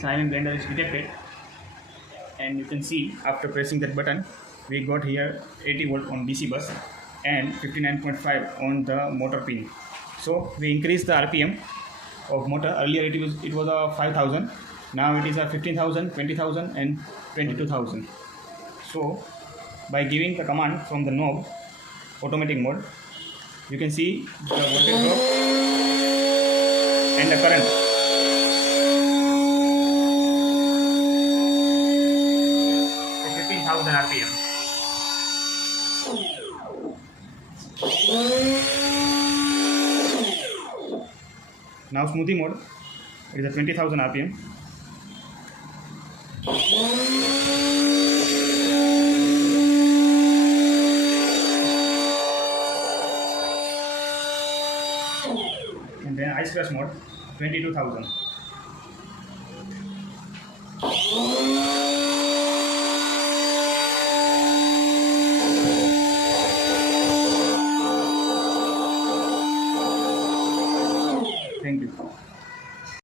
silent blender is detected, and you can see after pressing that button we got here 80 volt on DC bus and 59.5 on the motor pin. So we increase the RPM of motor. Earlier it was a 5000, now it is a 15,000, 20,000 and 22,000. So by giving the command from the knob automatic mode, you can see the voltage drop and the current. 15,000 RPM. Now smoothie mode, it is a 20,000 RPM. And then ice crush mode, 22,000. Thank you.